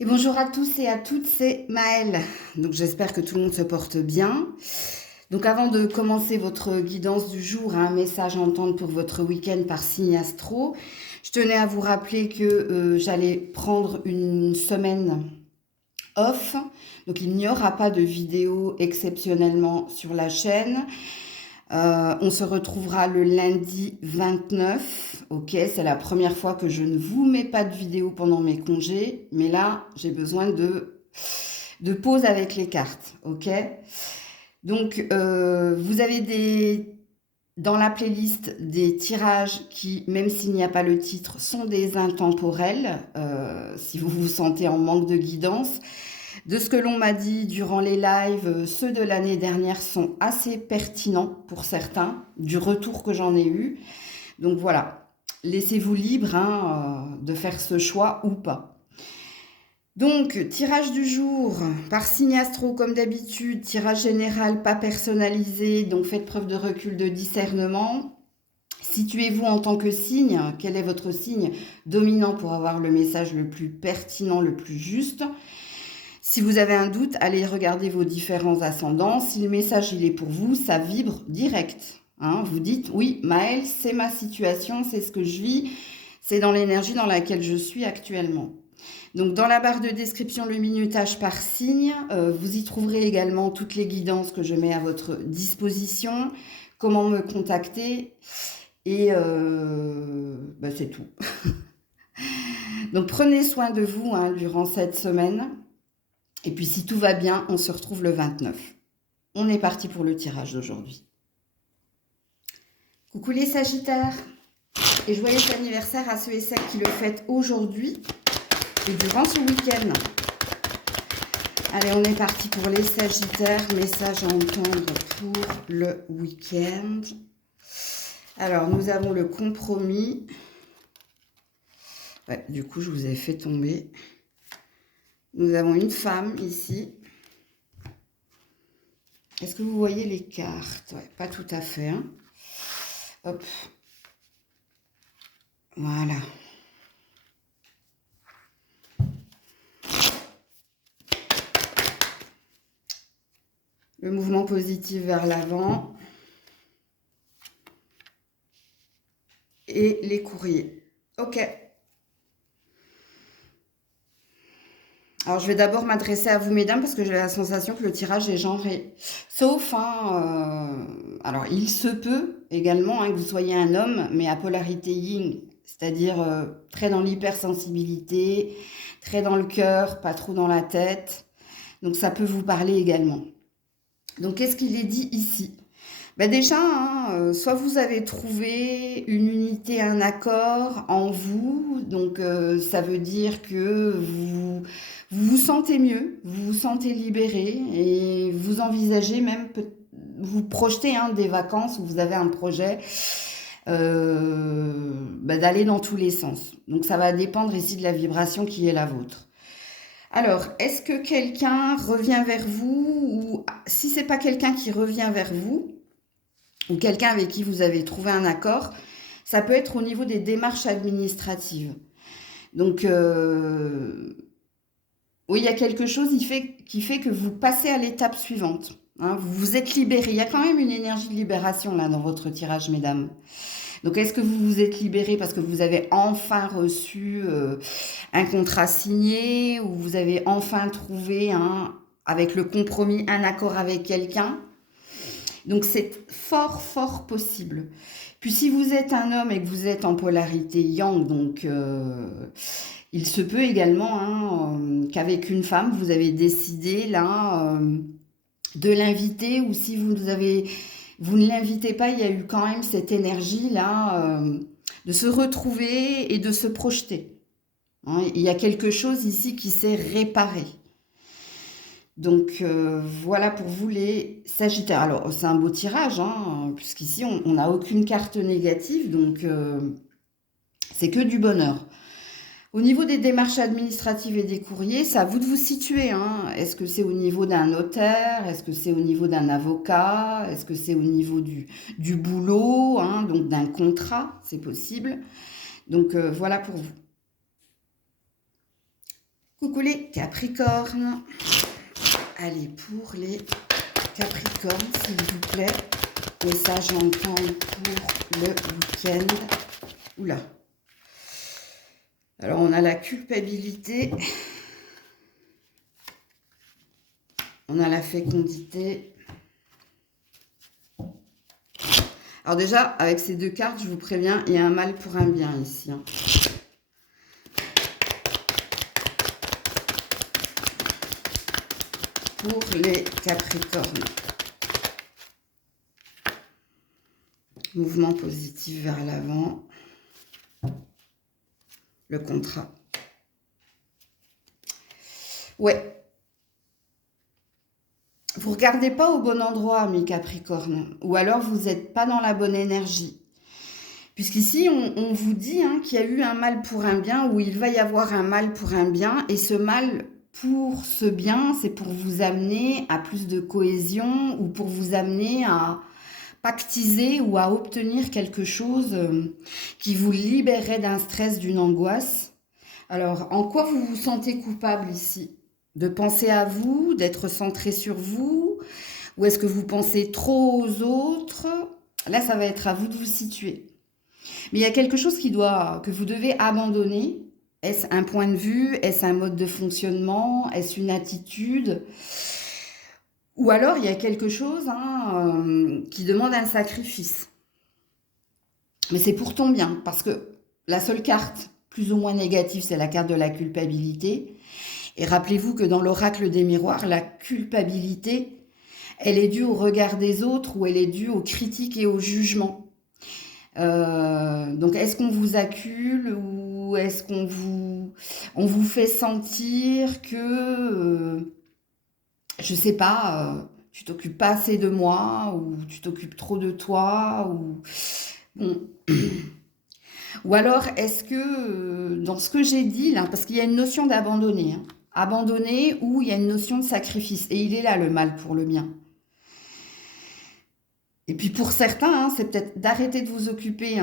Et bonjour à tous et à toutes, c'est Maëlle. Donc j'espère que tout le monde se porte bien. Donc avant de commencer votre guidance du jour, un message à entendre pour votre week-end par signe astro, je tenais à vous rappeler que j'allais prendre une semaine off. Donc il n'y aura pas de vidéo exceptionnellement sur la chaîne. On se retrouvera le lundi 29. Ok, c'est la première fois que je ne vous mets pas de vidéo pendant mes congés. Mais là, j'ai besoin de pause avec les cartes. Ok. Donc, vous avez dans la playlist des tirages qui, même s'il n'y a pas le titre, sont des intemporels. Si vous vous sentez en manque de guidance. De ce que l'on m'a dit durant les lives, ceux de l'année dernière sont assez pertinents pour certains, du retour que j'en ai eu. Donc voilà, laissez-vous libre de faire ce choix ou pas. Donc, tirage du jour, par signe astro comme d'habitude, tirage général pas personnalisé, donc faites preuve de recul, de discernement. Situez-vous en tant que signe, quel est votre signe dominant pour avoir le message le plus pertinent, le plus juste. Si vous avez un doute, allez regarder vos différents ascendants. Si le message il est pour vous, ça vibre direct. Vous dites, oui, Maëlle, c'est ma situation, c'est ce que je vis, c'est dans l'énergie dans laquelle je suis actuellement. Donc dans la barre de description, le minutage par signe, vous y trouverez également toutes les guidances que je mets à votre disposition, comment me contacter, et c'est tout. Donc prenez soin de vous durant cette semaine. Et puis si tout va bien, on se retrouve le 29. On est parti pour le tirage d'aujourd'hui. Coucou les Sagittaires et joyeux anniversaire à ceux et celles qui le fêtent aujourd'hui et durant ce week-end. Allez, on est parti pour les Sagittaires. Message à entendre pour le week-end. Alors, nous avons le compromis. Ouais, du coup, je vous ai fait tomber. Nous avons une femme ici. Est-ce que vous voyez les cartes? Ouais, pas tout à fait. Hop. Voilà. Le mouvement positif vers l'avant. Et les courriers. Ok. Alors, je vais d'abord m'adresser à vous, mesdames, parce que j'ai la sensation que le tirage est genré. Sauf, alors, il se peut également que vous soyez un homme, mais à polarité yin, c'est-à-dire très dans l'hypersensibilité, très dans le cœur, pas trop dans la tête. Donc, ça peut vous parler également. Donc, qu'est-ce qu'il est dit ici? Déjà, soit vous avez trouvé une unité, un accord en vous, donc ça veut dire que vous sentez mieux, vous vous sentez libéré et vous envisagez même, vous projetez des vacances où vous avez un projet d'aller dans tous les sens. Donc ça va dépendre ici de la vibration qui est la vôtre. Alors, est-ce que quelqu'un revient vers vous ou si c'est pas quelqu'un qui revient vers vous, ou quelqu'un avec qui vous avez trouvé un accord, ça peut être au niveau des démarches administratives. Donc, oui, il y a quelque chose qui fait que vous passez à l'étape suivante. Vous vous êtes libéré. Il y a quand même une énergie de libération là dans votre tirage, mesdames. Donc, est-ce que vous vous êtes libéré parce que vous avez enfin reçu un contrat signé ou vous avez enfin trouvé avec le compromis un accord avec quelqu'un? Donc c'est fort, fort possible. Puis si vous êtes un homme et que vous êtes en polarité yang, donc il se peut également qu'avec une femme, vous avez décidé là de l'inviter ou si vous ne l'invitez pas, il y a eu quand même cette énergie là de se retrouver et de se projeter. Il y a quelque chose ici qui s'est réparé. Donc voilà pour vous les Sagittaires. Alors c'est un beau tirage, puisqu'ici on n'a aucune carte négative, donc c'est que du bonheur. Au niveau des démarches administratives et des courriers, c'est à vous de vous situer. Est-ce que c'est au niveau d'un notaire? Est-ce que c'est au niveau d'un avocat? Est-ce que c'est au niveau du boulot, donc d'un contrat? C'est possible. Donc voilà pour vous. Coucou les Capricornes. Allez, pour les Capricornes, s'il vous plaît, message à entendre pour le week-end. Oula. Alors, on a la culpabilité. On a la fécondité. Alors déjà, avec ces deux cartes, je vous préviens, il y a un mal pour un bien ici. Hein. Pour les Capricornes. Mouvement positif vers l'avant. Le contrat. Ouais. Vous ne regardez pas au bon endroit, mes Capricornes. Ou alors, vous n'êtes pas dans la bonne énergie. Puisqu'ici, on vous dit hein, qu'il y a eu un mal pour un bien, ou il va y avoir un mal pour un bien. Et ce mal pour ce bien, c'est pour vous amener à plus de cohésion ou pour vous amener à pactiser ou à obtenir quelque chose qui vous libérerait d'un stress, d'une angoisse. Alors, en quoi vous vous sentez coupable ici? De penser à vous, d'être centré sur vous? Ou est-ce que vous pensez trop aux autres? Là, ça va être à vous de vous situer. Mais il y a quelque chose que vous devez abandonner. Est-ce un point de vue? Est-ce un mode de fonctionnement? Est-ce une attitude? Ou alors, il y a quelque chose qui demande un sacrifice. Mais c'est pour ton bien, parce que la seule carte plus ou moins négative, c'est la carte de la culpabilité. Et rappelez-vous que dans l'oracle des miroirs, la culpabilité, elle est due au regard des autres ou elle est due aux critiques et au jugement. Donc, est-ce qu'on vous accule ou est-ce qu'on on vous fait sentir que, je sais pas, tu t'occupes pas assez de moi ou tu t'occupes trop de toi ou bon. Ou alors, est-ce que dans ce que j'ai dit là, parce qu'il y a une notion d'abandonner, hein, abandonner ou il y a une notion de sacrifice et il est là le mal pour le bien. Et puis pour certains, hein, c'est peut-être d'arrêter de vous occuper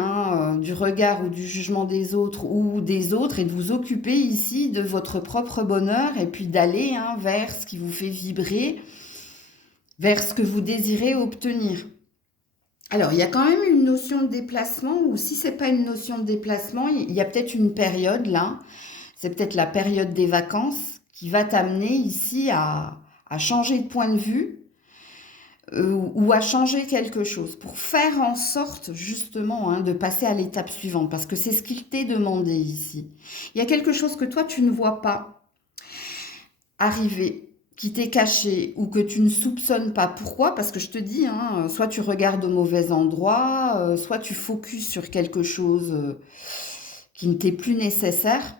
du regard ou du jugement des autres ou des autres et de vous occuper ici de votre propre bonheur et puis d'aller vers ce qui vous fait vibrer, vers ce que vous désirez obtenir. Alors, il y a quand même une notion de déplacement ou si c'est pas une notion de déplacement, il y a peut-être une période là, c'est peut-être la période des vacances qui va t'amener ici à changer de point de vue ou à changer quelque chose pour faire en sorte justement de passer à l'étape suivante parce que c'est ce qu'il t'est demandé ici. Il y a quelque chose que toi tu ne vois pas arriver, qui t'est caché ou que tu ne soupçonnes pas. Pourquoi? Parce que je te dis, soit tu regardes au mauvais endroit, soit tu focuses sur quelque chose qui ne t'est plus nécessaire.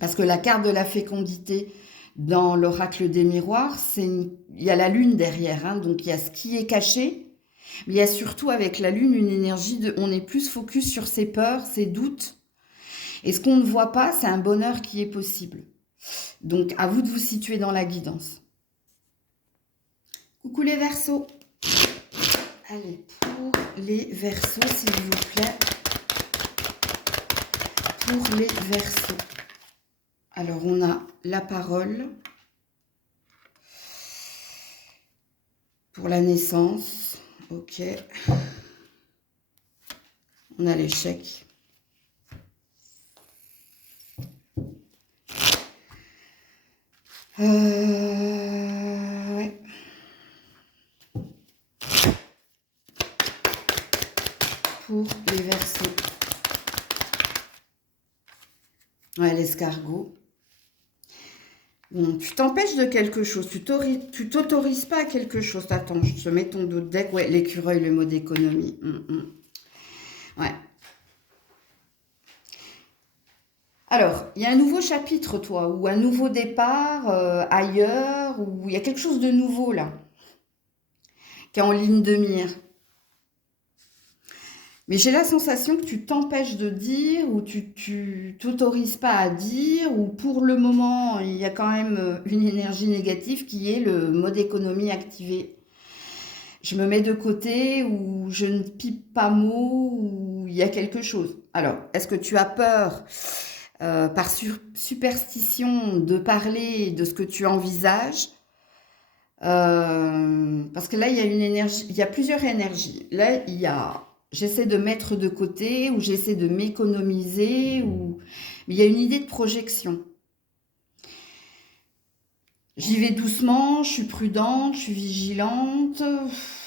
Parce que la carte de la fécondité, dans l'oracle des miroirs, il y a la lune derrière, donc il y a ce qui est caché, mais il y a surtout avec la lune une énergie on est plus focus sur ses peurs, ses doutes, et ce qu'on ne voit pas, c'est un bonheur qui est possible. Donc à vous de vous situer dans la guidance. Coucou les Verseaux. Allez, pour les Verseaux, s'il vous plaît. Pour les Verseaux. Alors, on a la parole pour la naissance. Ok. On a l'échec. Ouais. Pour les Verseaux. Ouais, l'escargot. Bon, tu t'empêches de quelque chose, tu t'autorises pas à quelque chose. Attends, je te mets ton dos de deck. Ouais, l'écureuil, le mot d'économie. Ouais. Alors, il y a un nouveau chapitre, toi, ou un nouveau départ ailleurs, ou il y a quelque chose de nouveau là, qui est en ligne de mire. Mais j'ai la sensation que tu t'empêches de dire, ou tu t'autorises pas à dire, ou pour le moment, il y a quand même une énergie négative qui est le mode économie activé. Je me mets de côté, ou je ne pipe pas mot, ou il y a quelque chose. Alors, est-ce que tu as peur par superstition de parler de ce que tu envisages. Parce que là, il y a une énergie, il y a plusieurs énergies. Là, il y a, j'essaie de mettre de côté, ou j'essaie de m'économiser, ou mais il y a une idée de projection. J'y vais doucement, je suis prudente, je suis vigilante.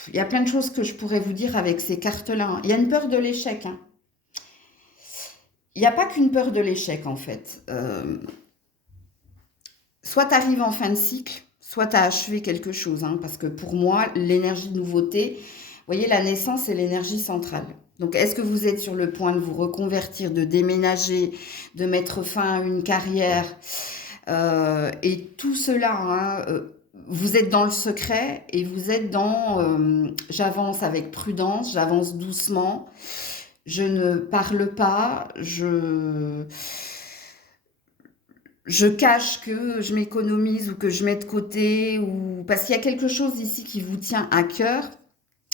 Il y a plein de choses que je pourrais vous dire avec ces cartes-là, hein. Il y a une peur de l'échec, hein. Il n'y a pas qu'une peur de l'échec, en fait. Soit tu arrives en fin de cycle, soit tu as achevé quelque chose, hein, parce que pour moi, l'énergie de nouveauté, vous voyez, la naissance, c'est l'énergie centrale. Donc, est-ce que vous êtes sur le point de vous reconvertir, de déménager, de mettre fin à une carrière et tout cela, hein, vous êtes dans le secret et vous êtes dans j'avance avec prudence, j'avance doucement, je ne parle pas, je cache que je m'économise ou que je mets de côté, ou parce qu'il y a quelque chose ici qui vous tient à cœur,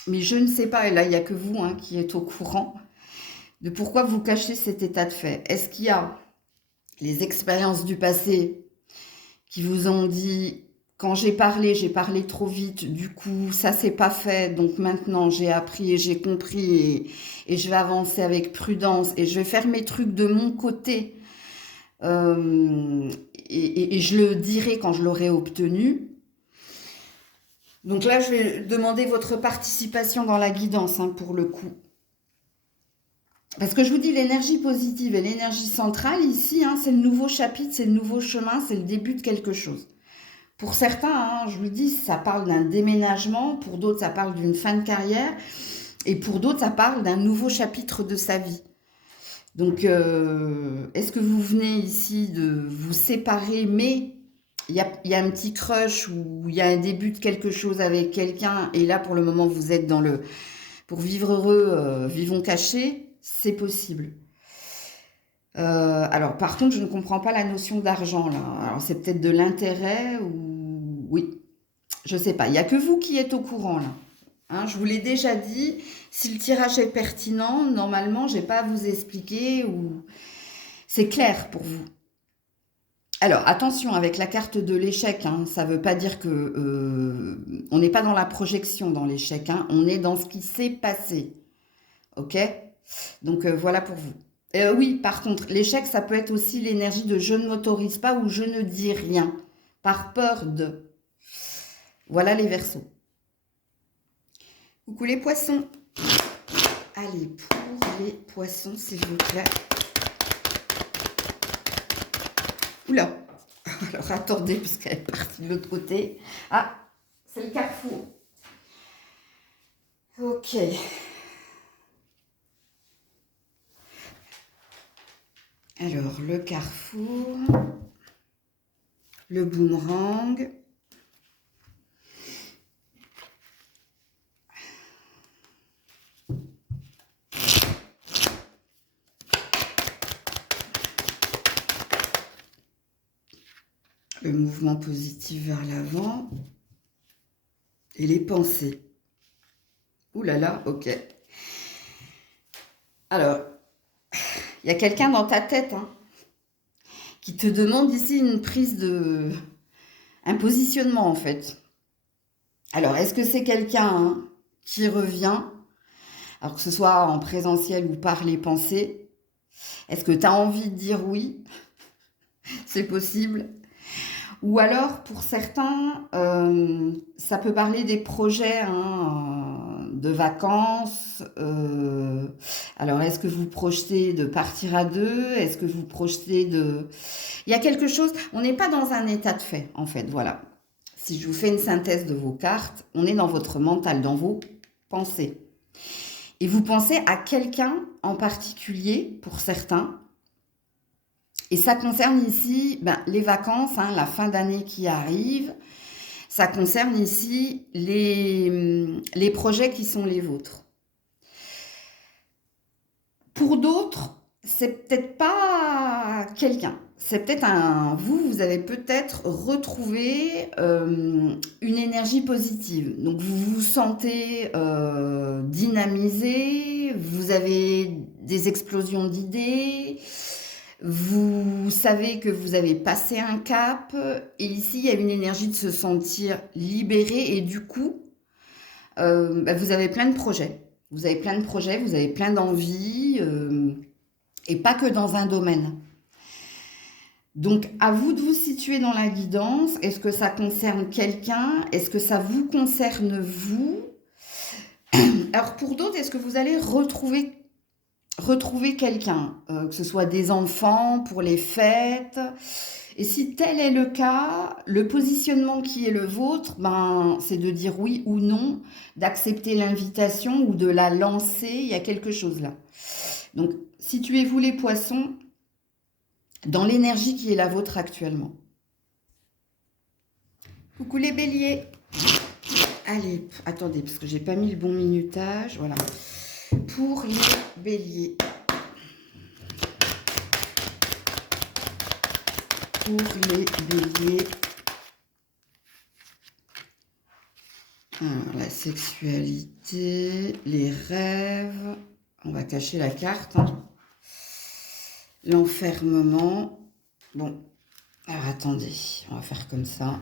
mais je ne sais pas, et là il n'y a que vous, hein, qui êtes au courant de pourquoi vous cachez cet état de fait. Est-ce qu'il y a les expériences du passé qui vous ont dit, quand j'ai parlé trop vite, du coup ça s'est pas fait, donc maintenant j'ai appris et j'ai compris, et je vais avancer avec prudence et je vais faire mes trucs de mon côté. Euh, et je le dirai quand je l'aurai obtenu. Donc là, je vais demander votre participation dans la guidance, hein, pour le coup. Parce que je vous dis, l'énergie positive et l'énergie centrale, ici, hein, c'est le nouveau chapitre, c'est le nouveau chemin, c'est le début de quelque chose. Pour certains, hein, je vous dis, ça parle d'un déménagement, pour d'autres, ça parle d'une fin de carrière, et pour d'autres, ça parle d'un nouveau chapitre de sa vie. Donc, est-ce que vous venez ici de vous séparer, mais il y a un petit crush ou il y a un début de quelque chose avec quelqu'un, et là, pour le moment, vous êtes dans le pour vivre heureux, vivons cachés, c'est possible. Alors, par contre, je ne comprends pas la notion d'argent là. Alors, c'est peut-être de l'intérêt ou oui, je sais pas. Il n'y a que vous qui êtes au courant là. Hein, je vous l'ai déjà dit. Si le tirage est pertinent, normalement, j'ai pas à vous expliquer ou c'est clair pour vous. Alors, attention avec la carte de l'échec, hein, ça ne veut pas dire que on n'est pas dans la projection dans l'échec, hein, on est dans ce qui s'est passé. Ok? Donc voilà pour vous. Oui, par contre, l'échec, ça peut être aussi l'énergie de je ne m'autorise pas ou je ne dis rien, par peur de. Voilà les Verseaux. Coucou les poissons. Allez, pour les poissons, s'il vous plaît. Oula. Alors attendez, parce qu'elle est partie de l'autre côté. Ah, c'est le carrefour. Ok. Alors, le carrefour, le boomerang, le mouvement positif vers l'avant et les pensées. Ouh là là, ok. Alors, il y a quelqu'un dans ta tête, hein, qui te demande ici une prise de... un positionnement en fait. Alors, est-ce que c'est quelqu'un, hein, qui revient, alors que ce soit en présentiel ou par les pensées? Est-ce que tu as envie de dire oui? C'est possible. Ou alors, pour certains, ça peut parler des projets, hein, de vacances. Alors, est-ce que vous projetez de partir à deux? Est-ce que vous projetez de... Il y a quelque chose... On n'est pas dans un état de fait, en fait, voilà. Si je vous fais une synthèse de vos cartes, on est dans votre mental, dans vos pensées. Et vous pensez à quelqu'un en particulier, pour certains. Et ça concerne ici les vacances, hein, la fin d'année qui arrive. Ça concerne ici les projets qui sont les vôtres. Pour d'autres, c'est peut-être pas quelqu'un. C'est peut-être vous avez peut-être retrouvé une énergie positive. Donc vous vous sentez dynamisé, vous avez des explosions d'idées. Vous savez que vous avez passé un cap et ici, il y a une énergie de se sentir libéré et du coup, vous avez plein de projets. Vous avez plein de projets, vous avez plein d'envies et pas que dans un domaine. Donc, à vous de vous situer dans la guidance. Est-ce que ça concerne quelqu'un? Est-ce que ça vous concerne vous? Alors, pour d'autres, est-ce que vous allez retrouver quelqu'un, que ce soit des enfants pour les fêtes? Et si tel est le cas, le positionnement qui est le vôtre, c'est de dire oui ou non, d'accepter l'invitation ou de la lancer. Il y a quelque chose là. Donc, situez-vous les poissons dans l'énergie qui est la vôtre actuellement. Coucou les béliers. Allez, attendez, parce que j'ai pas mis le bon minutage. Voilà. Pour les béliers. Pour les béliers. Alors, la sexualité, les rêves. On va cacher la carte. L'enfermement. Bon, alors attendez, on va faire comme ça.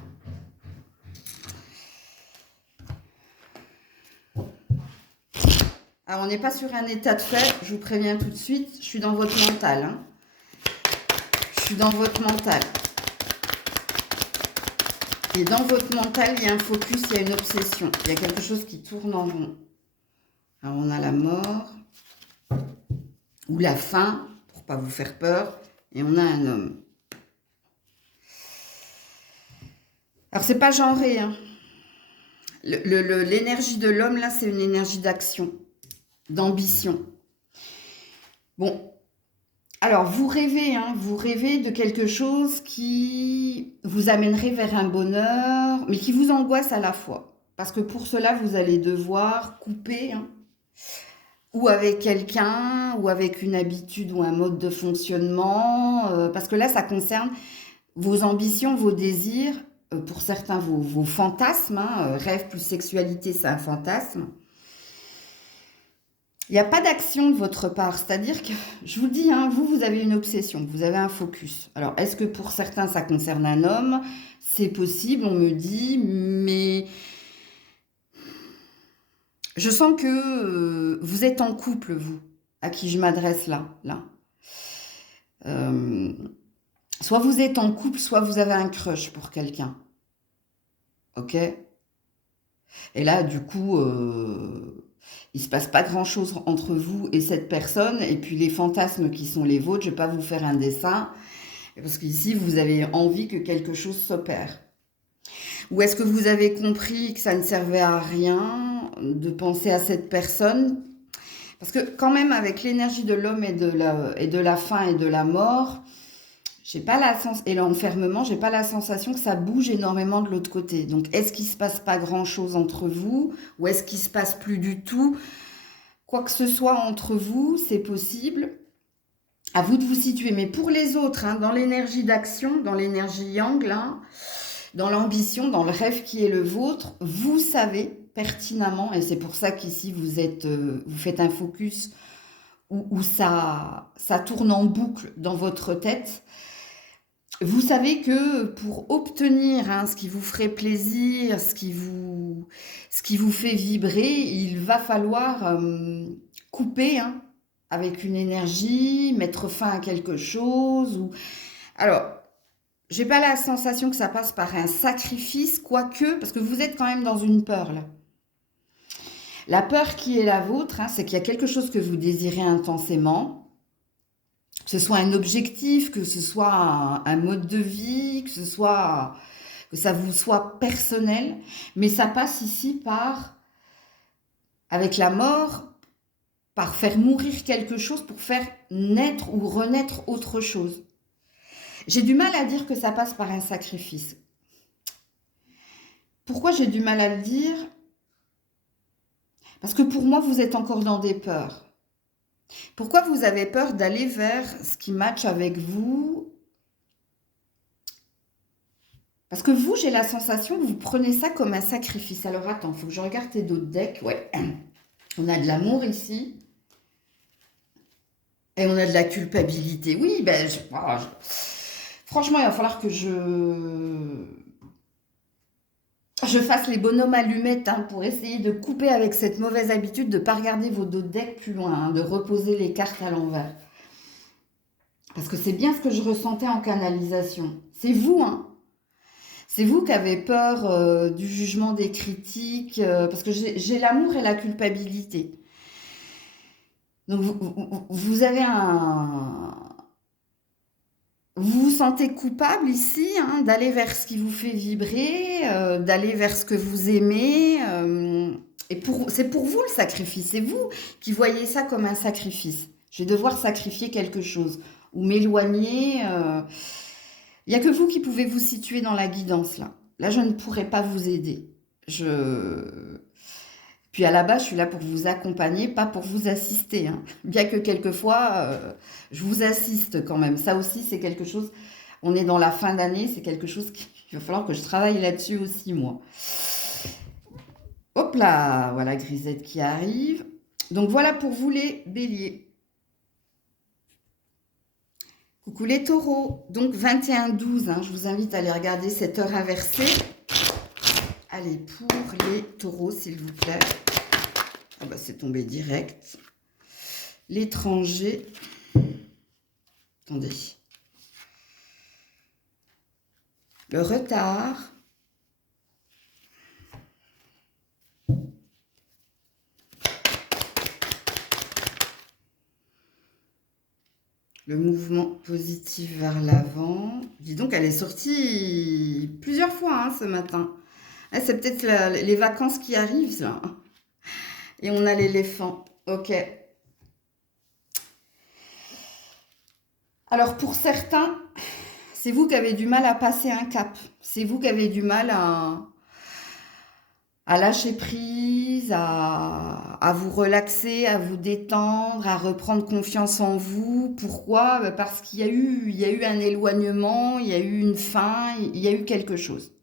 Alors, on n'est pas sur un état de fait, je vous préviens tout de suite, je suis dans votre mental. Je suis dans votre mental. Et dans votre mental, il y a un focus, il y a une obsession. Il y a quelque chose qui tourne en rond. Alors, on a la mort ou la faim, pour pas vous faire peur, et on a un homme. Alors, c'est pas genré, hein. L'énergie de l'homme, là, c'est une énergie d'action, d'ambition. Bon, alors, vous rêvez de quelque chose qui vous amènerait vers un bonheur, mais qui vous angoisse à la fois. Parce que pour cela, vous allez devoir couper, ou avec quelqu'un, ou avec une habitude ou un mode de fonctionnement, parce que là, ça concerne vos ambitions, vos désirs, pour certains, vos fantasmes, rêve plus sexualité, c'est un fantasme. Il n'y a pas d'action de votre part, c'est-à-dire que, je vous dis, vous avez une obsession, vous avez un focus. Alors, est-ce que pour certains, ça concerne un homme? C'est possible, on me dit, mais je sens que vous êtes en couple, vous, à qui je m'adresse là. Soit vous êtes en couple, soit vous avez un crush pour quelqu'un. Ok? Et là, du coup, il se passe pas grand-chose entre vous et cette personne. Et puis les fantasmes qui sont les vôtres, je vais pas vous faire un dessin, parce qu'ici, vous avez envie que quelque chose s'opère. Ou est-ce que vous avez compris que ça ne servait à rien de penser à cette personne? Parce que quand même, avec l'énergie de l'homme et de la faim et de la mort, j'ai pas la sens et l'enfermement, j'ai pas la sensation que ça bouge énormément de l'autre côté. Donc, est-ce qu'il se passe pas grand-chose entre vous, ou est-ce qu'il se passe plus du tout? Quoi que ce soit entre vous, c'est possible. À vous de vous situer. Mais pour les autres, dans l'énergie d'action, dans l'énergie yang, là, dans l'ambition, dans le rêve qui est le vôtre, vous savez pertinemment, et c'est pour ça qu'ici vous faites un focus où ça tourne en boucle dans votre tête. Vous savez que pour obtenir ce qui vous ferait plaisir, ce qui vous fait vibrer, il va falloir couper avec une énergie, mettre fin à quelque chose. Alors, j'ai pas la sensation que ça passe par un sacrifice, quoique, parce que vous êtes quand même dans une peur là. La peur qui est la vôtre, c'est qu'il y a quelque chose que vous désirez intensément, que ce soit un objectif, que ce soit un mode de vie, que ça vous soit personnel, mais ça passe ici avec la mort, par faire mourir quelque chose pour faire naître ou renaître autre chose. J'ai du mal à dire que ça passe par un sacrifice. Pourquoi j'ai du mal à le dire? Parce que pour moi, vous êtes encore dans des peurs. Pourquoi vous avez peur d'aller vers ce qui matche avec vous? Parce que vous, j'ai la sensation que vous prenez ça comme un sacrifice. Alors attends, il faut que je regarde tes d'autres decks. Ouais, on a de l'amour ici. Et on a de la culpabilité. Oui, ben, franchement, il va falloir que je fasse les bonhommes allumettes hein, pour essayer de couper avec cette mauvaise habitude de ne pas regarder vos dos de deck plus loin, hein, de reposer les cartes à l'envers. Parce que c'est bien ce que je ressentais en canalisation. C'est vous, hein. C'est vous qui avez peur du jugement des critiques, parce que j'ai l'amour et la culpabilité. Donc vous avez un... Vous vous sentez coupable ici hein, d'aller vers ce qui vous fait vibrer, d'aller vers ce que vous aimez. Et c'est pour vous le sacrifice. C'est vous qui voyez ça comme un sacrifice. Je vais devoir sacrifier quelque chose ou m'éloigner. Il n'y a que vous qui pouvez vous situer dans la guidance là. Là, je ne pourrais pas vous aider. Puis à la base, je suis là pour vous accompagner, pas pour vous assister. Hein. Bien que quelquefois, je vous assiste quand même. Ça aussi, c'est quelque chose. On est dans la fin d'année, c'est quelque chose qu'il va falloir que je travaille là-dessus aussi, moi. Hop là, voilà Grisette qui arrive. Donc voilà pour vous les béliers. Coucou les taureaux. Donc 21-12, hein, je vous invite à aller regarder cette heure inversée. Allez, pour les taureaux, s'il vous plaît. Ah bah, c'est tombé direct. L'étranger. Attendez. Le retard. Le mouvement positif vers l'avant. Dis donc, elle est sortie plusieurs fois hein, ce matin. Ah, c'est peut-être les vacances qui arrivent, là. Et on a l'éléphant. Ok. Alors, pour certains, c'est vous qui avez du mal à passer un cap. C'est vous qui avez du mal à lâcher prise, à vous relaxer, à vous détendre, à reprendre confiance en vous. Pourquoi? Parce qu'il y a eu un éloignement, il y a eu une fin, il y a eu quelque chose.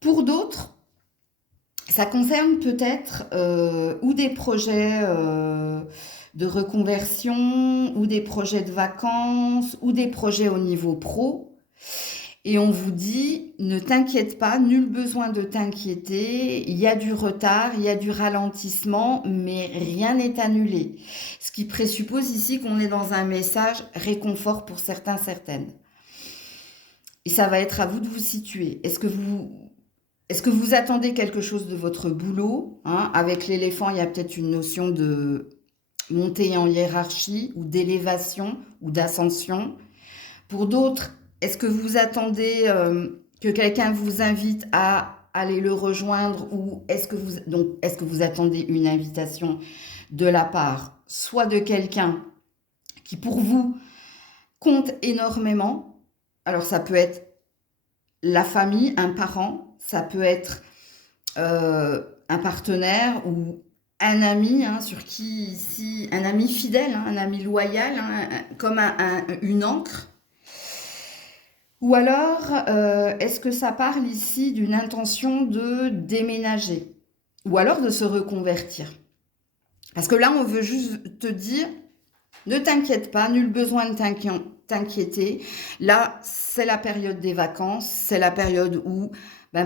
Pour d'autres, ça concerne peut-être ou des projets de reconversion, ou des projets de vacances, ou des projets au niveau pro. Et on vous dit, ne t'inquiète pas, nul besoin de t'inquiéter, il y a du retard, il y a du ralentissement, mais rien n'est annulé. Ce qui présuppose ici qu'on est dans un message réconfort pour certains, certaines. Et ça va être à vous de vous situer. Est-ce que vous attendez quelque chose de votre boulot hein? Avec l'éléphant, il y a peut-être une notion de montée en hiérarchie ou d'élévation ou d'ascension. Pour d'autres, est-ce que vous attendez que quelqu'un vous invite à aller le rejoindre ou est-ce que vous attendez une invitation de la part soit de quelqu'un qui pour vous compte énormément. Alors ça peut être la famille, un parent, ça peut être un partenaire ou un ami hein, sur qui ici, un ami fidèle, hein, un ami loyal, hein, comme une encre. Ou alors, est-ce que ça parle ici d'une intention de déménager ou alors de se reconvertir? Parce que là, on veut juste te dire, ne t'inquiète pas, nul besoin de t'inquiéter. Là, c'est la période des vacances, c'est la période où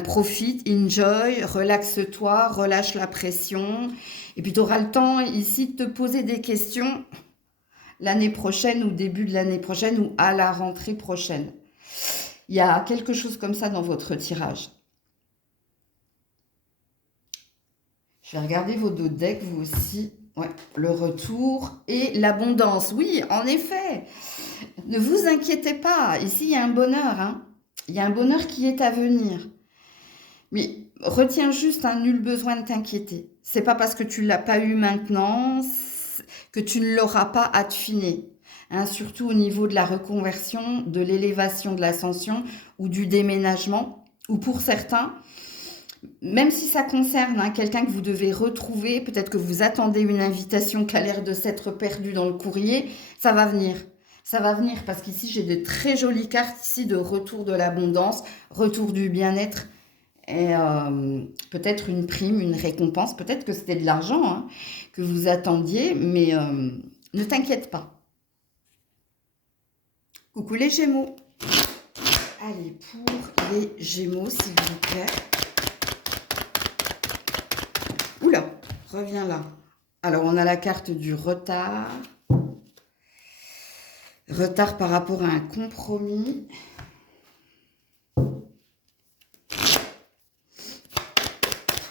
profite, enjoy, relaxe-toi, relâche la pression. Et puis, tu auras le temps ici de te poser des questions l'année prochaine ou début de l'année prochaine ou à la rentrée prochaine. Il y a quelque chose comme ça dans votre tirage. Je vais regarder vos dos de deck, vous aussi. Ouais, le retour et l'abondance. Oui, en effet. Ne vous inquiétez pas. Ici, il y a un bonheur. Hein. Il y a un bonheur qui est à venir. Mais retiens juste, hein, nul besoin de t'inquiéter. C'est pas parce que tu ne l'as pas eu maintenant que tu ne l'auras pas affiné. Hein, surtout au niveau de la reconversion, de l'élévation, de l'ascension ou du déménagement. Ou pour certains, même si ça concerne hein, quelqu'un que vous devez retrouver, peut-être que vous attendez une invitation qui a l'air de s'être perdue dans le courrier, ça va venir. Ça va venir parce qu'ici, j'ai de très jolies cartes ici de retour de l'abondance, retour du bien-être et peut-être une prime, une récompense. Peut-être que c'était de l'argent hein, que vous attendiez, mais Ne t'inquiète pas. Coucou les Gémeaux. Allez, pour les Gémeaux, s'il vous plaît. Oula, reviens là. Alors, on a la carte du retard. Retard par rapport à un compromis.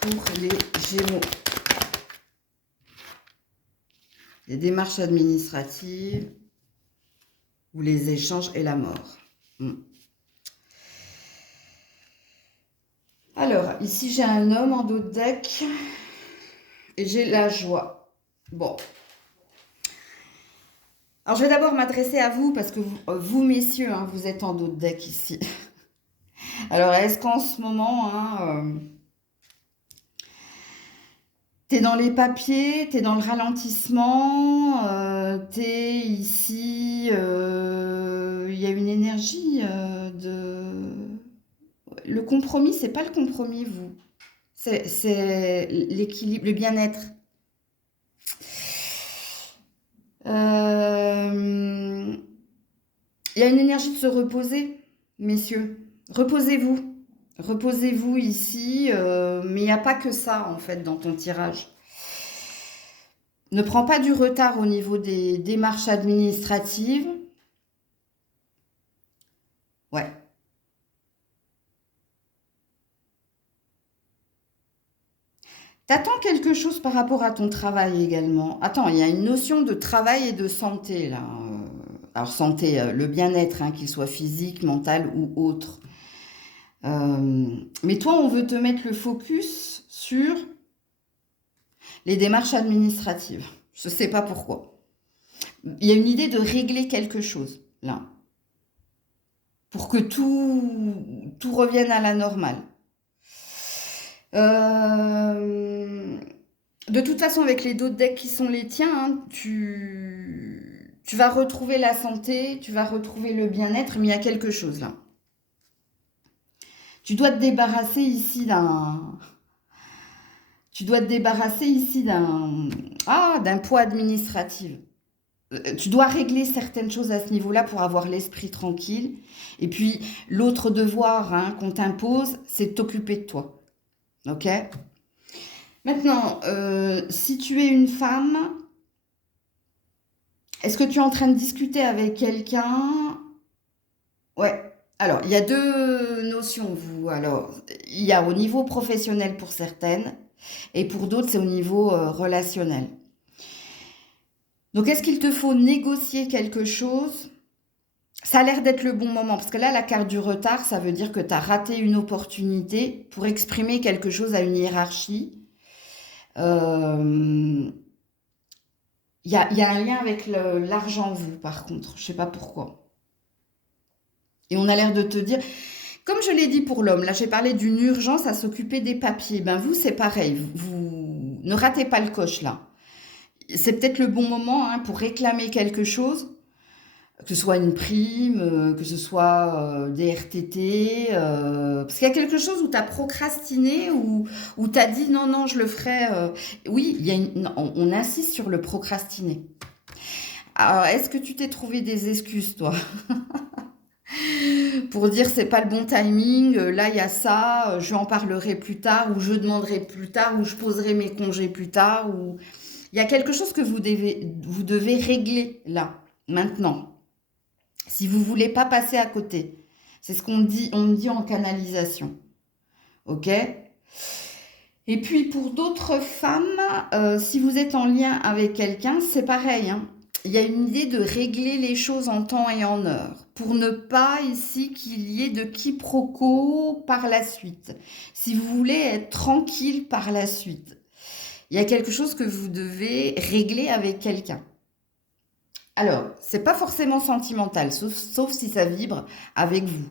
Pour les Gémeaux. Les démarches administratives ou les échanges et la mort. Alors, ici, j'ai un homme en dos de deck et j'ai la joie. Bon. Alors, je vais d'abord m'adresser à vous parce que vous messieurs, hein, vous êtes en dos de deck ici. Alors, est-ce qu'en ce moment, t'es dans les papiers, t'es dans le ralentissement, t'es ici, il y a une énergie de... Le compromis, c'est pas le compromis, vous. C'est l'équilibre, le bien-être. Il y a une énergie de se reposer, messieurs. Reposez-vous. Reposez-vous ici, mais il n'y a pas que ça, en fait, dans ton tirage. Ne prends pas du retard au niveau des démarches administratives. Ouais. T'attends quelque chose par rapport à ton travail également. Attends, il y a une notion de travail et de santé, là. Alors, santé, le bien-être, hein, qu'il soit physique, mental ou autre. Mais toi, on veut te mettre le focus sur les démarches administratives. Je ne sais pas pourquoi. Il y a une idée de régler quelque chose, là. Pour que tout revienne à la normale. De toute façon, avec les d'autres decks qui sont les tiens, hein, tu vas retrouver la santé, tu vas retrouver le bien-être, mais il y a quelque chose là. Tu dois te débarrasser ici d'un... Tu dois te débarrasser ici d'un poids administratif. Tu dois régler certaines choses à ce niveau-là pour avoir l'esprit tranquille. Et puis, l'autre devoir, hein, qu'on t'impose, c'est de t'occuper de toi. Ok ? Maintenant, si tu es une femme, est-ce que tu es en train de discuter avec quelqu'un? Ouais. Alors, il y a deux notions, vous. Alors, il y a au niveau professionnel pour certaines, et pour d'autres, c'est au niveau relationnel. Donc, est-ce qu'il te faut négocier quelque chose? Ça a l'air d'être le bon moment, parce que là, la carte du retard, ça veut dire que tu as raté une opportunité pour exprimer quelque chose à une hiérarchie. Il y a un lien avec l'argent, vous, par contre. Je ne sais pas pourquoi. Et on a l'air de te dire... Comme je l'ai dit pour l'homme, là j'ai parlé d'une urgence à s'occuper des papiers. Ben vous, c'est pareil. Vous ne ratez pas le coche là. C'est peut-être le bon moment, hein, pour réclamer quelque chose, que ce soit une prime, que ce soit des RTT, parce qu'il y a quelque chose où tu as procrastiné, où tu as dit non, non, je le ferai. Oui, on insiste sur le procrastiner. Alors, est-ce que tu t'es trouvé des excuses, toi? Pour dire c'est pas le bon timing, là il y a ça, je en parlerai plus tard, ou je demanderai plus tard, ou je poserai mes congés plus tard, ou il y a quelque chose que vous devez régler là, maintenant, si vous voulez pas passer à côté. C'est ce qu'on dit, on dit en canalisation, ok? Et puis pour d'autres femmes, si vous êtes en lien avec quelqu'un, c'est pareil, hein. Il y a une idée de régler les choses en temps et en heure, pour ne pas ici qu'il y ait de quiproquo par la suite. Si vous voulez être tranquille par la suite, il y a quelque chose que vous devez régler avec quelqu'un. Alors, c'est pas forcément sentimental, sauf si ça vibre avec vous.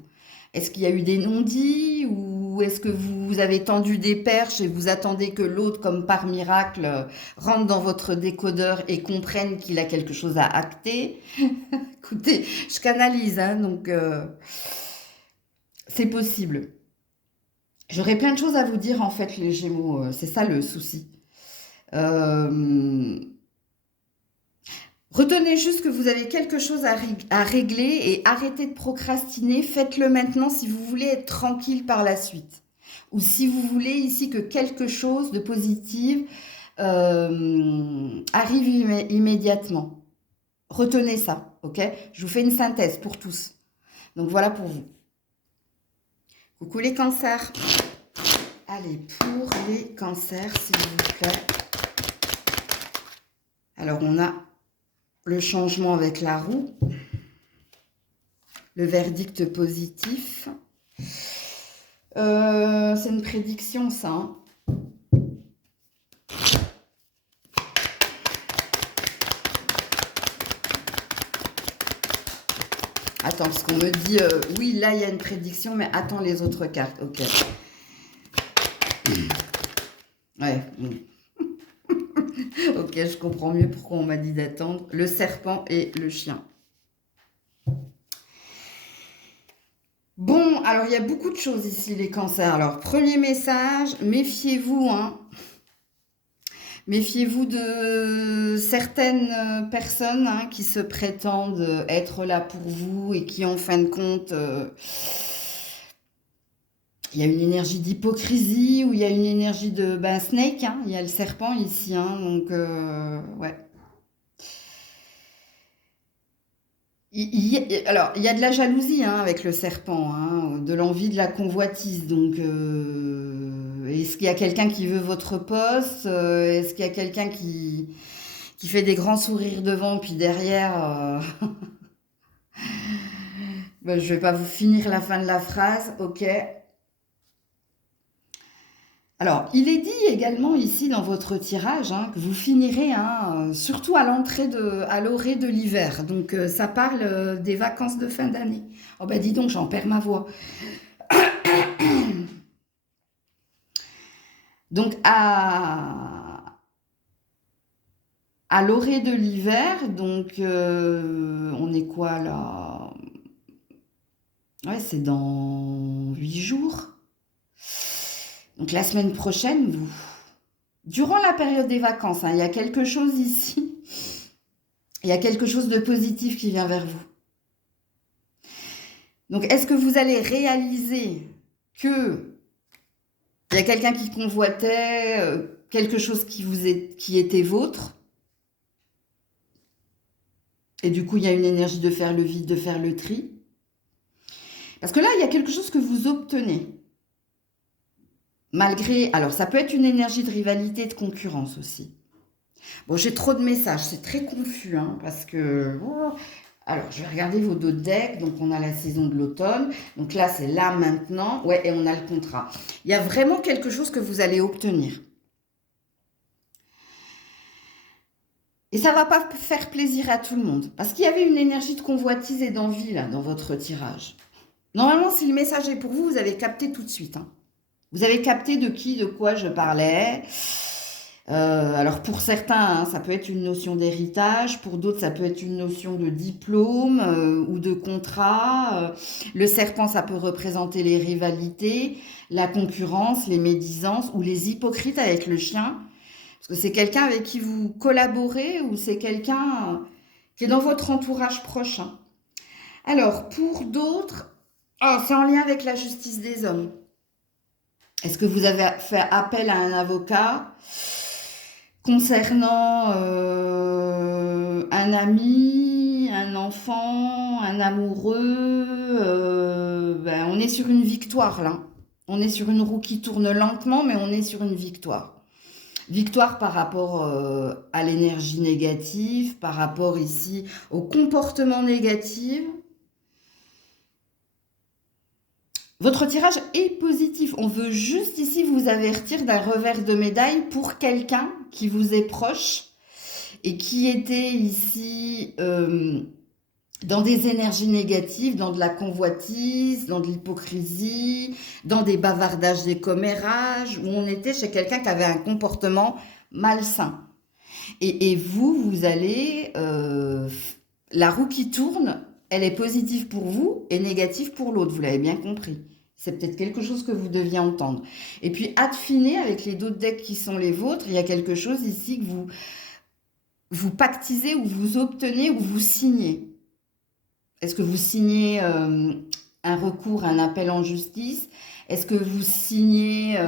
Est-ce qu'il y a eu des non-dits ou est-ce que vous avez tendu des perches et vous attendez que l'autre, comme par miracle, rentre dans votre décodeur et comprenne qu'il a quelque chose à acter? Écoutez, je canalise, hein, donc c'est possible. J'aurais plein de choses à vous dire en fait, les Gémeaux, c'est ça le souci. Retenez juste que vous avez quelque chose à régler et arrêtez de procrastiner. Faites-le maintenant si vous voulez être tranquille par la suite. Ou si vous voulez ici que quelque chose de positif arrive immédiatement. Retenez ça, ok? Je vous fais une synthèse pour tous. Donc voilà pour vous. Coucou les cancers. Allez, pour les cancers, s'il vous plaît. Alors, on a le changement avec la roue. Le verdict positif. C'est une prédiction, ça. Hein. Attends, parce qu'on me dit, oui, là, il y a une prédiction, mais attends les autres cartes. Ok. Ouais. Ok, je comprends mieux pourquoi on m'a dit d'attendre. Le serpent et le chien. Bon, alors il y a beaucoup de choses ici, les cancers. Alors, premier message, méfiez-vous, hein. Méfiez-vous de certaines personnes hein, qui se prétendent être là pour vous et qui, en fin de compte, il y a une énergie d'hypocrisie ou il y a une énergie de snake. Hein, il y a le serpent ici, hein, donc ouais. Alors, il y a de la jalousie hein, avec le serpent, hein, de l'envie, de la convoitise. Donc, est-ce qu'il y a quelqu'un qui veut votre poste? Est-ce qu'il y a quelqu'un qui fait des grands sourires devant, puis derrière, ben, je vais pas vous finir la fin de la phrase, ok. Alors, il est dit également ici dans votre tirage hein, que vous finirez, hein, surtout à l'orée de l'hiver. Donc, ça parle des vacances de fin d'année. Oh ben dis donc, j'en perds ma voix. Donc, à l'orée de l'hiver, donc, on est quoi là? Ouais, c'est dans 8 jours. Donc, la semaine prochaine, durant la période des vacances, hein, il y a quelque chose ici. Il y a quelque chose de positif qui vient vers vous. Donc, est-ce que vous allez réaliser que il y a quelqu'un qui convoitait quelque chose qui était vôtre et du coup, il y a une énergie de faire le vide, de faire le tri. Parce que là, il y a quelque chose que vous obtenez. Malgré... Alors, ça peut être une énergie de rivalité, de concurrence aussi. Bon, j'ai trop de messages, c'est très confus, hein, parce que... Alors, je vais regarder vos deux decks. Donc, on a la saison de l'automne. Donc là, c'est là, maintenant. Ouais, et on a le contrat. Il y a vraiment quelque chose que vous allez obtenir. Et ça ne va pas faire plaisir à tout le monde. Parce qu'il y avait une énergie de convoitise et d'envie, là, dans votre tirage. Normalement, si le message est pour vous, vous avez capté tout de suite. Hein. Vous avez capté de qui, de quoi je parlais. Alors pour certains, hein, ça peut être une notion d'héritage, pour d'autres, ça peut être une notion de diplôme ou de contrat. Le serpent, ça peut représenter les rivalités, la concurrence, les médisances ou les hypocrites avec le chien. Parce que c'est quelqu'un avec qui vous collaborez ou c'est quelqu'un qui est dans votre entourage proche. Hein. Alors pour d'autres, c'est en lien avec la justice des hommes. Est-ce que vous avez fait appel à un avocat concernant un ami, un enfant, un amoureux? On est sur une victoire là. On est sur une roue qui tourne lentement, mais on est sur une victoire. Victoire par rapport à l'énergie négative, par rapport ici au comportement négatif. Votre tirage est positif. On veut juste ici vous avertir d'un revers de médaille pour quelqu'un qui vous est proche et qui était ici dans des énergies négatives, dans de la convoitise, dans de l'hypocrisie, dans des bavardages, des commérages, où on était chez quelqu'un qui avait un comportement malsain. Et vous allez... la roue qui tourne, elle est positive pour vous et négative pour l'autre, vous l'avez bien compris. C'est peut-être quelque chose que vous deviez entendre. Et puis, affiner avec les d'autres decks qui sont les vôtres, il y a quelque chose ici que vous pactisez ou vous obtenez ou vous signez. Est-ce que vous signez un recours, un appel en justice? Est-ce que vous signez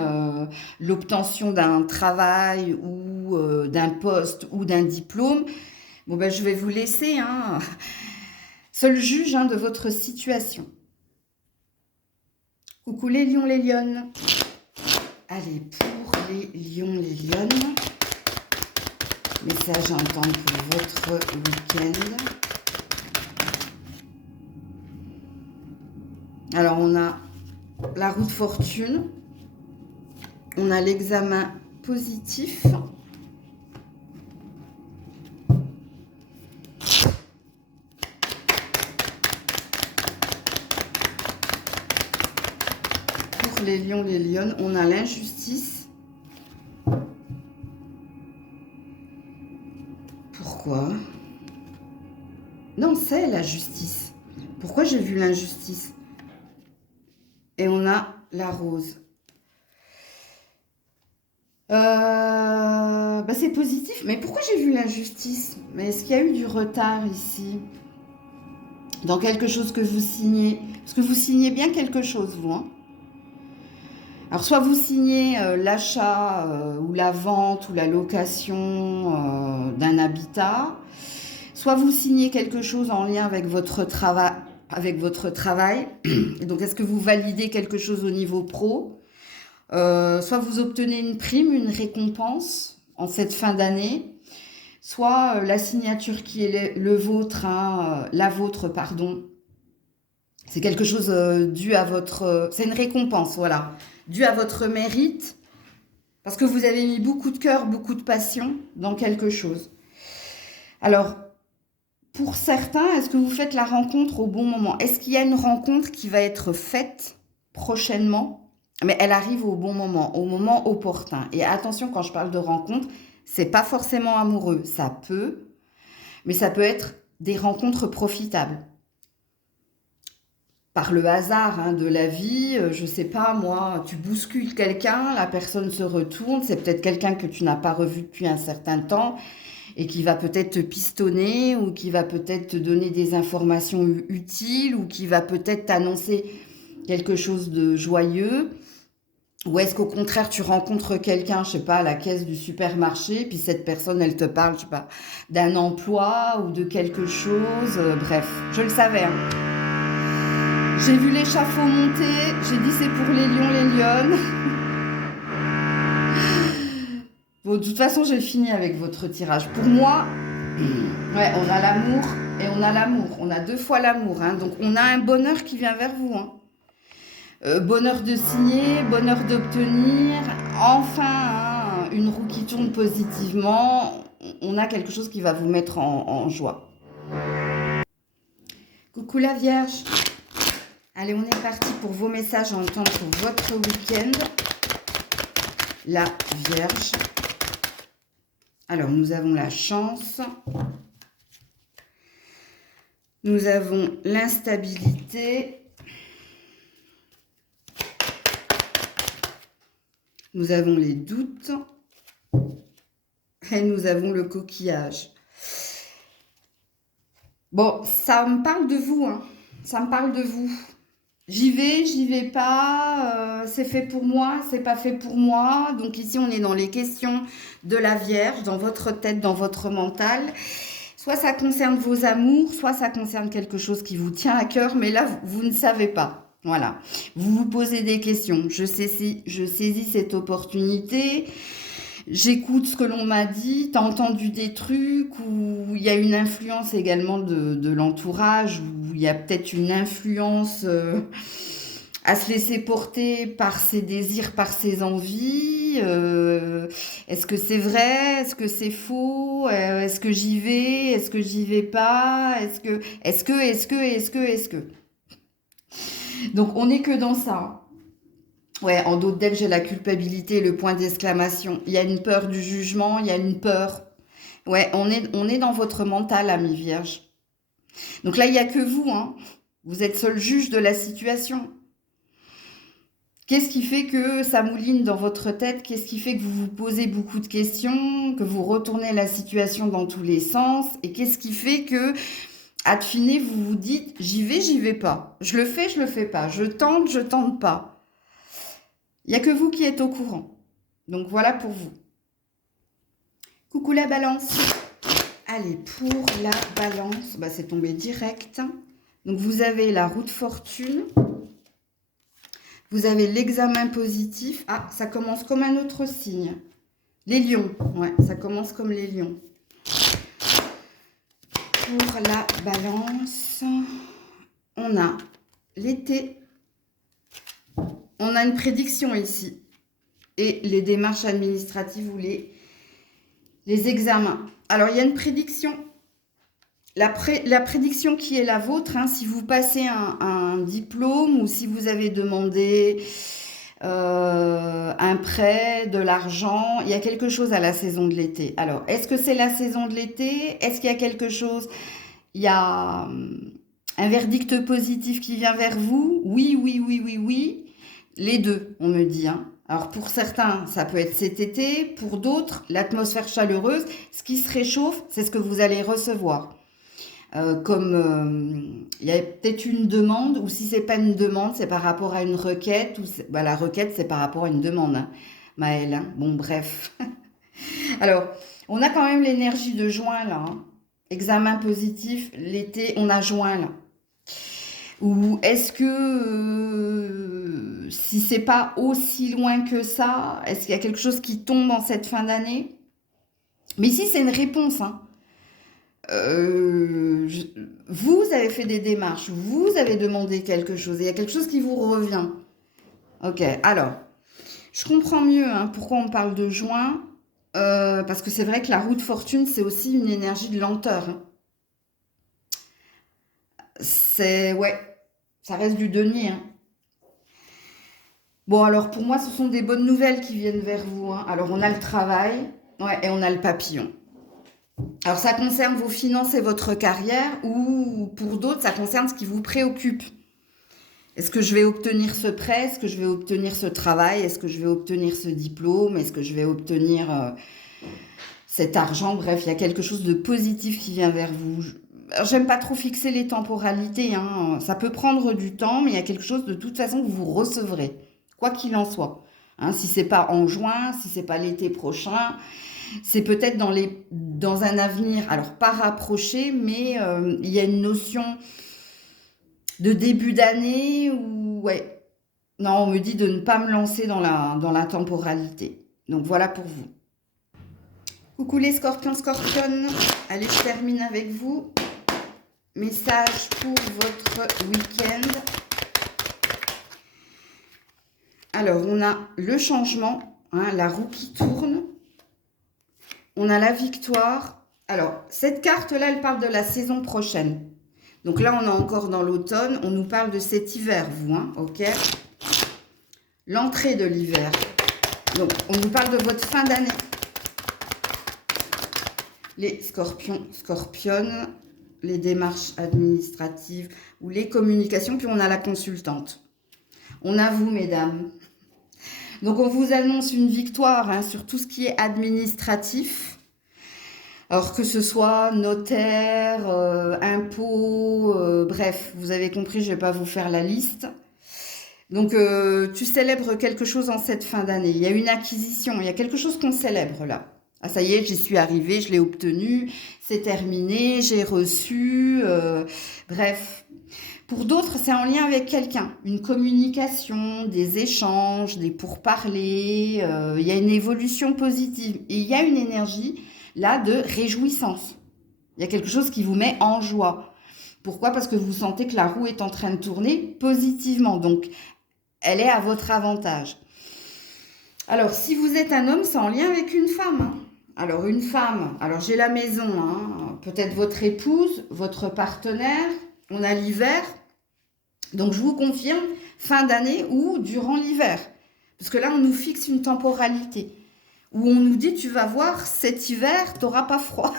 l'obtention d'un travail ou d'un poste ou d'un diplôme? Bon, ben, je vais vous laisser, hein, seul juge de votre situation. Coucou les lions, les lionnes. Allez, pour les lions, les lionnes, message à entendre pour votre week-end. Alors, on a la roue de fortune, on a l'examen positif, pour les lions, les lionnes, on a l'injustice. Pourquoi? Non, c'est la justice. Pourquoi j'ai vu l'injustice? Et on a la rose. C'est positif, mais pourquoi j'ai vu l'injustice? Mais est-ce qu'il y a eu du retard ici? Dans quelque chose que vous signez? Parce que vous signez bien quelque chose, vous. Alors, soit vous signez l'achat ou la vente ou la location d'un habitat, soit vous signez quelque chose en lien avec votre travail. Donc, est-ce que vous validez quelque chose au niveau pro? Soit vous obtenez une prime, une récompense en cette fin d'année, soit la signature qui est la vôtre, pardon. C'est quelque chose dû à votre... c'est une récompense, voilà. Dû à votre mérite, parce que vous avez mis beaucoup de cœur, beaucoup de passion dans quelque chose. Alors, pour certains, est-ce que vous faites la rencontre au bon moment? Est-ce qu'il y a une rencontre qui va être faite prochainement? Mais elle arrive au bon moment, au moment opportun. Et attention, quand je parle de rencontre, c'est pas forcément amoureux. Ça peut, mais ça peut être des rencontres profitables. Par le hasard de la vie, je sais pas moi, tu bouscules quelqu'un, la personne se retourne, c'est peut-être quelqu'un que tu n'as pas revu depuis un certain temps et qui va peut-être te pistonner ou qui va peut-être te donner des informations utiles ou qui va peut-être t'annoncer quelque chose de joyeux. Ou est-ce qu'au contraire, tu rencontres quelqu'un, je sais pas, à la caisse du supermarché, puis cette personne, elle te parle, je sais pas, d'un emploi ou de quelque chose. Bref, je le savais. J'ai vu l'échafaud monter, j'ai dit c'est pour les lions, les lionnes. Bon, de toute façon, j'ai fini avec votre tirage. Pour moi, ouais, on a l'amour et on a l'amour. On a 2 fois l'amour. Donc, on a un bonheur qui vient vers vous. Bonheur de signer, bonheur d'obtenir. Enfin, une roue qui tourne positivement. On a quelque chose qui va vous mettre en joie. Coucou la Vierge. Allez, on est parti pour vos messages à entendre pour votre week-end. La Vierge. Alors, nous avons la chance. Nous avons l'instabilité. Nous avons les doutes. Et nous avons le coquillage. Bon, ça me parle de vous. Ça me parle de vous. J'y vais pas, c'est fait pour moi, c'est pas fait pour moi. Donc ici, on est dans les questions de la Vierge, dans votre tête, dans votre mental. Soit ça concerne vos amours, soit ça concerne quelque chose qui vous tient à cœur, mais là, vous ne savez pas. Voilà. Vous vous posez des questions. Je saisis cette opportunité. J'écoute ce que l'on m'a dit, t'as entendu des trucs où il y a une influence également de l'entourage, où il y a peut-être une influence à se laisser porter par ses désirs, par ses envies. Est-ce que c'est vrai? Est-ce que c'est faux? Est-ce que j'y vais? Est-ce que j'y vais pas? Est-ce que? Donc on n'est que dans ça. Ouais, en d'autres decks, j'ai la culpabilité, le point d'exclamation. Il y a une peur du jugement, il y a une peur. Ouais, on est dans votre mental, ami Vierge. Donc là, il n'y a que vous. Vous êtes seul juge de la situation. Qu'est-ce qui fait que ça mouline dans votre tête? Qu'est-ce qui fait que vous vous posez beaucoup de questions, que vous retournez la situation dans tous les sens? Et qu'est-ce qui fait que, à fine, vous vous dites, j'y vais pas. Je le fais pas. Je tente pas. Il n'y a que vous qui êtes au courant. Donc voilà pour vous. Coucou la balance. Allez, pour la balance, bah, c'est tombé direct. Donc vous avez la roue de fortune. Vous avez l'examen positif. Ah, ça commence comme un autre signe. Les lions. Ouais, ça commence comme les lions. Pour la balance, on a l'été. On a une prédiction ici. Et les démarches administratives ou les examens. Alors, il y a une prédiction. La prédiction qui est la vôtre, hein, si vous passez un diplôme ou si vous avez demandé un prêt, de l'argent, il y a quelque chose à la saison de l'été. Alors, est-ce que c'est la saison de l'été? Est-ce qu'il y a quelque chose? Il y a un verdict positif qui vient vers vous? Oui, oui, oui, oui, oui. Les deux, on me dit, hein. Alors pour certains, ça peut être cet été, pour d'autres, l'atmosphère chaleureuse, ce qui se réchauffe, c'est ce que vous allez recevoir. Comme il y a peut-être une demande, ou si c'est pas une demande, c'est par rapport à une requête, ou bah, la requête c'est par rapport à une demande, hein, Maëlle, hein. Bon bref. Alors, on a quand même l'énergie de juin là, hein. Examen positif, l'été, on a juin là. Ou est-ce que si c'est pas aussi loin que ça, est-ce qu'il y a quelque chose qui tombe en cette fin d'année? Mais ici, c'est une réponse, hein. Vous avez fait des démarches, vous avez demandé quelque chose, et il y a quelque chose qui vous revient. Ok, alors, je comprends mieux hein, pourquoi on parle de juin, parce que c'est vrai que la roue de fortune, c'est aussi une énergie de lenteur, hein. Ouais, ça reste du denier, hein. Bon, alors pour moi, ce sont des bonnes nouvelles qui viennent vers vous, hein. Alors, on a le travail, ouais, et on a le papillon. Alors, ça concerne vos finances et votre carrière, ou pour d'autres, ça concerne ce qui vous préoccupe. Est-ce que je vais obtenir ce prêt? Est-ce que je vais obtenir ce travail? Est-ce que je vais obtenir ce diplôme? Est-ce que je vais obtenir cet argent? Bref, il y a quelque chose de positif qui vient vers vous. Alors, j'aime pas trop fixer les temporalités, hein. Ça peut prendre du temps, mais il y a quelque chose de toute façon que vous recevrez, quoi qu'il en soit. Hein, si c'est pas en juin, si c'est pas l'été prochain, c'est peut-être dans un avenir, alors pas rapproché, mais il y a une notion de début d'année où, ouais, non, on me dit de ne pas me lancer dans la temporalité. Donc voilà pour vous. Coucou les scorpions, scorpionnes. Allez, je termine avec vous. Message pour votre week-end. Alors, on a le changement, hein, la roue qui tourne. On a la victoire. Alors, cette carte-là, elle parle de la saison prochaine. Donc là, on est encore dans l'automne. On nous parle de cet hiver, vous, hein, ok? L'entrée de l'hiver. Donc, on nous parle de votre fin d'année. Les scorpions, scorpionnes, les démarches administratives ou les communications. Puis on a la consultante. On a vous, mesdames. Donc, on vous annonce une victoire hein, sur tout ce qui est administratif. Alors que ce soit notaire, impôt, bref, vous avez compris, je ne vais pas vous faire la liste. Donc, tu célèbres quelque chose en cette fin d'année. Il y a une acquisition, il y a quelque chose qu'on célèbre là. Ah, ça y est, j'y suis arrivée, je l'ai obtenu, c'est terminé, j'ai reçu, bref. Pour d'autres, c'est en lien avec quelqu'un, une communication, des échanges, des pourparlers, il y a une évolution positive. Et il y a une énergie là de réjouissance. Il y a quelque chose qui vous met en joie. Pourquoi? Parce que vous sentez que la roue est en train de tourner positivement. Donc, elle est à votre avantage. Alors, si vous êtes un homme, c'est en lien avec une femme, hein. Alors, une femme, alors j'ai la maison, hein, peut-être votre épouse, votre partenaire, on a l'hiver. Donc, je vous confirme, fin d'année ou durant l'hiver. Parce que là, on nous fixe une temporalité. Où on nous dit, tu vas voir, cet hiver, tu n'auras pas froid.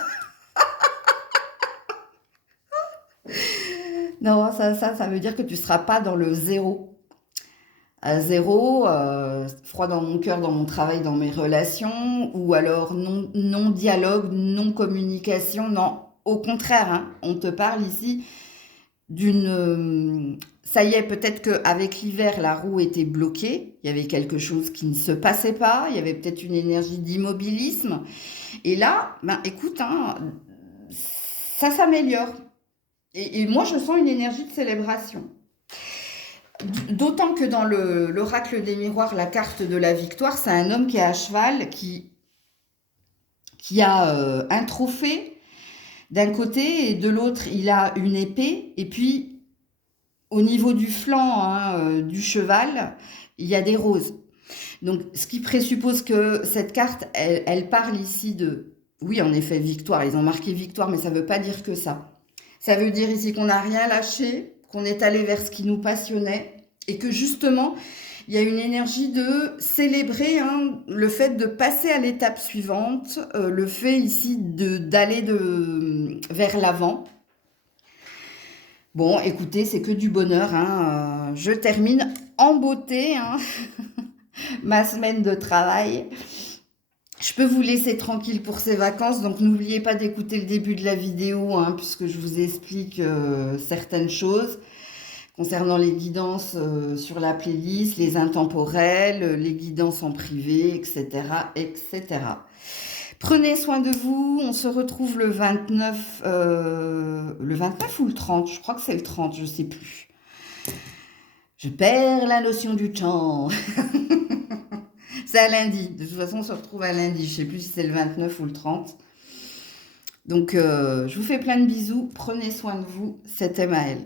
Non, ça veut dire que tu ne seras pas dans le zéro. à zéro, froid dans mon cœur, dans mon travail, dans mes relations, ou alors non dialogue, non communication, non, au contraire, hein, on te parle ici ça y est, peut-être qu'avec l'hiver, la roue était bloquée, il y avait quelque chose qui ne se passait pas, il y avait peut-être une énergie d'immobilisme, et là, ben écoute, hein, ça s'améliore. Et moi, je sens une énergie de célébration. D'autant que dans l'oracle des miroirs, la carte de la victoire, c'est un homme qui est à cheval, qui a un trophée d'un côté et de l'autre, il a une épée. Et puis, au niveau du flanc du cheval, il y a des roses. Donc, ce qui présuppose que cette carte, elle parle ici de, oui, en effet, victoire. Ils ont marqué victoire, mais ça ne veut pas dire que ça. Ça veut dire ici qu'on n'a rien lâché, qu'on est allé vers ce qui nous passionnait et que justement, il y a une énergie de célébrer le fait de passer à l'étape suivante, le fait ici d'aller vers l'avant. Bon, écoutez, c'est que du bonheur. Je termine en beauté ma semaine de travail. Je peux vous laisser tranquille pour ces vacances, donc n'oubliez pas d'écouter le début de la vidéo, puisque je vous explique certaines choses concernant les guidances sur la playlist, les intemporels, les guidances en privé, etc., etc. Prenez soin de vous, on se retrouve le 29 ou le 30, je crois que c'est le 30, je ne sais plus. Je perds la notion du temps. C'est à lundi. De toute façon, on se retrouve à lundi. Je ne sais plus si c'est le 29 ou le 30. Donc, je vous fais plein de bisous. Prenez soin de vous. C'était Maëlle.